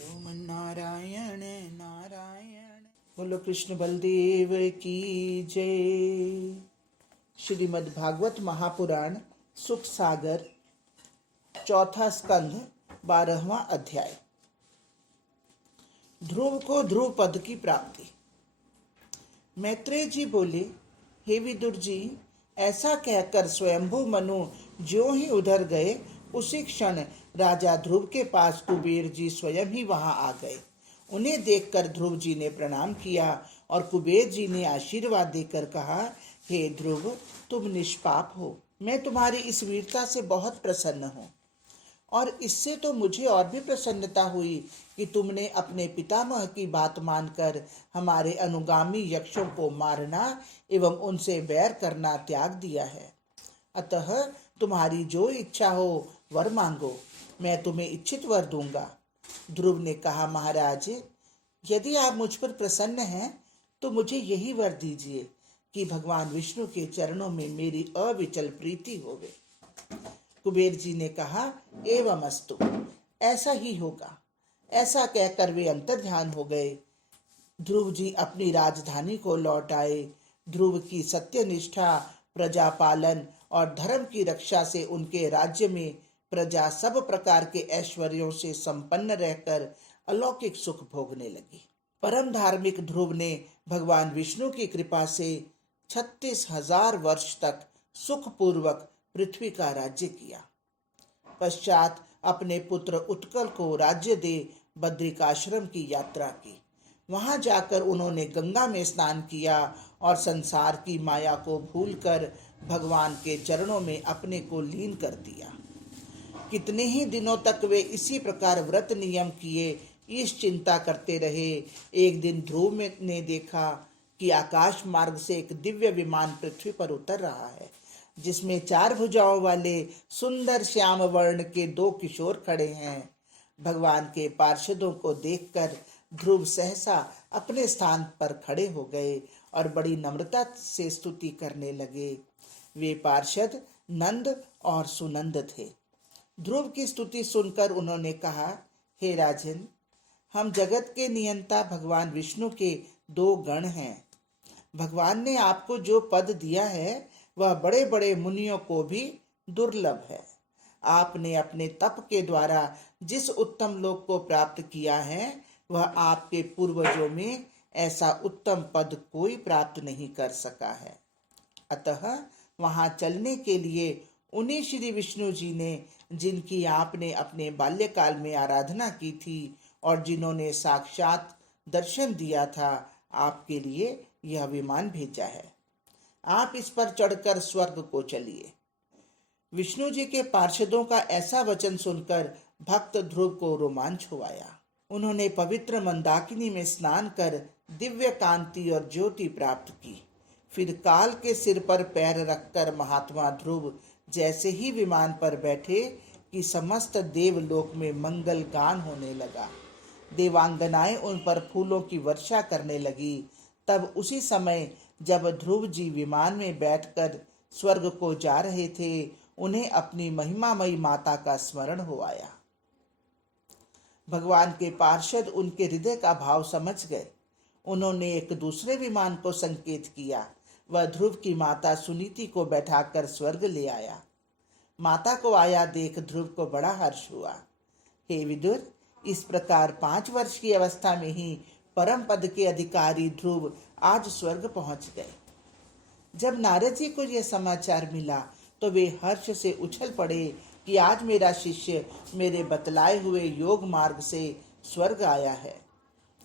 ओम नारायण नारायण। बोलो कृष्ण बलदेव की जय। श्रीमद् भागवत महापुराण सुख सागर, चौथा स्कंध, 12वां अध्याय। ध्रुव को ध्रुव पद की प्राप्ति। मैत्रेय जी बोले, हे विदुर जी, ऐसा कहकर स्वयंभू मनु ज्यों ही उधर गए, उसी क्षण राजा ध्रुव के पास कुबेर जी स्वयं ही वहां आ गए। उन्हें देखकर ध्रुव जी ने प्रणाम किया और कुबेर जी ने आशीर्वाद देकर कहा, हे ध्रुव, तुम निष्पाप हो। मैं तुम्हारी इस वीरता से बहुत प्रसन्न हूँ और इससे तो मुझे और भी प्रसन्नता हुई कि तुमने अपने पितामह की बात मानकर हमारे अनुगामी यक्षों को मारना एवं उनसे बैर करना त्याग दिया है। अतः तुम्हारी जो इच्छा हो वर मांगो, मैं तुम्हें इच्छित वर दूंगा। ध्रुव ने कहा, महाराज, यदि आप मुझ पर प्रसन्न हैं तो मुझे यही वर दीजिए कि भगवान विष्णु के चरणों में मेरी अविचल प्रीति होवे। कुबेर जी ने कहा, एवं अस्तु, ऐसा ही होगा। ऐसा कहकर वे अंतर्ध्यान हो गए। ध्रुव जी अपनी राजधानी को लौट आए। ध्रुव की सत्यनिष्ठा, प्रजा पालन और धर्म की रक्षा से उनके राज्य में प्रजा सब प्रकार के ऐश्वर्यों से संपन्न रहकर अलौकिक सुख भोगने लगी। परम धार्मिक ध्रुव ने भगवान विष्णु की कृपा से 36,000 वर्ष तक सुखपूर्वक पृथ्वी का राज्य किया। पश्चात अपने पुत्र उत्कल को राज्य दे बद्रिकाश्रम की यात्रा की। वहां जाकर उन्होंने गंगा में स्नान किया और संसार की माया को भूलकर भगवान के चरणों में अपने को लीन कर दिया। कितने ही दिनों तक वे इसी प्रकार व्रत नियम किए इस चिंता करते रहे। एक दिन ध्रुव ने देखा कि आकाश मार्ग से एक दिव्य विमान पृथ्वी पर उतर रहा है, जिसमें 4 भुजाओं वाले सुंदर श्याम वर्ण के 2 किशोर खड़े हैं। भगवान के पार्षदों को देखकर ध्रुव सहसा अपने स्थान पर खड़े हो गए और बड़ी नम्रता से स्तुति करने लगे। वे पार्षद नंद और सुनंद थे। ध्रुव की स्तुति सुनकर उन्होंने कहा, हे राजन, हम जगत के नियंता भगवान विष्णु के 2 गण हैं। भगवान ने आपको जो पद दिया है वह बड़े बड़े मुनियों को भी दुर्लभ है। आपने अपने तप के द्वारा जिस उत्तम लोक को प्राप्त किया है, वह आपके पूर्वजों में ऐसा उत्तम पद कोई प्राप्त नहीं कर सका है। अतः वहां चलने के लिए उन्हीं श्री विष्णु जी ने, जिनकी आपने अपने बाल्यकाल में आराधना की थी और जिन्होंने साक्षात दर्शन दिया था, आपके लिए यह विमान भेजा है। आप इस पर चढ़कर स्वर्ग को चलिए। विष्णु जी के पार्षदों का ऐसा वचन सुनकर भक्त ध्रुव को रोमांच हो आया। उन्होंने पवित्र मंदाकिनी में स्नान कर दिव्य कांति और ज्योति प्राप्त की। फिर काल के सिर पर पैर रखकर महात्मा ध्रुव जैसे ही विमान पर बैठे कि समस्त देवलोक में मंगल गान होने लगा। देवांगनाएं उन पर फूलों की वर्षा करने लगी। तब उसी समय जब ध्रुव जी विमान में बैठकर स्वर्ग को जा रहे थे, उन्हें अपनी महिमामयी माता का स्मरण हो आया। भगवान के पार्षद उनके हृदय का भाव समझ गए। उन्होंने एक दूसरे विमान को संकेत किया। वह ध्रुव की माता सुनीति को बैठाकर स्वर्ग ले आया। माता को आया देख ध्रुव को बड़ा हर्ष हुआ। हे विदुर, इस प्रकार 5 वर्ष की अवस्था में ही परम पद के अधिकारी ध्रुव आज स्वर्ग पहुंच गए। जब नारद जी को यह समाचार मिला तो वे हर्ष से उछल पड़े कि आज मेरा शिष्य मेरे बतलाए हुए योग मार्ग से स्वर्ग आया है।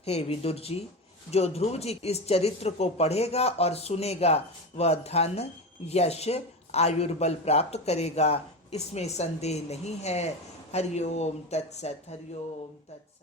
हे विदुर जी, जो ध्रुव जी इस चरित्र को पढ़ेगा और सुनेगा, वह धन, यश, आयुर्बल प्राप्त करेगा, इसमें संदेह नहीं है। हरिओम तत्सत, हरिओम तत्सत।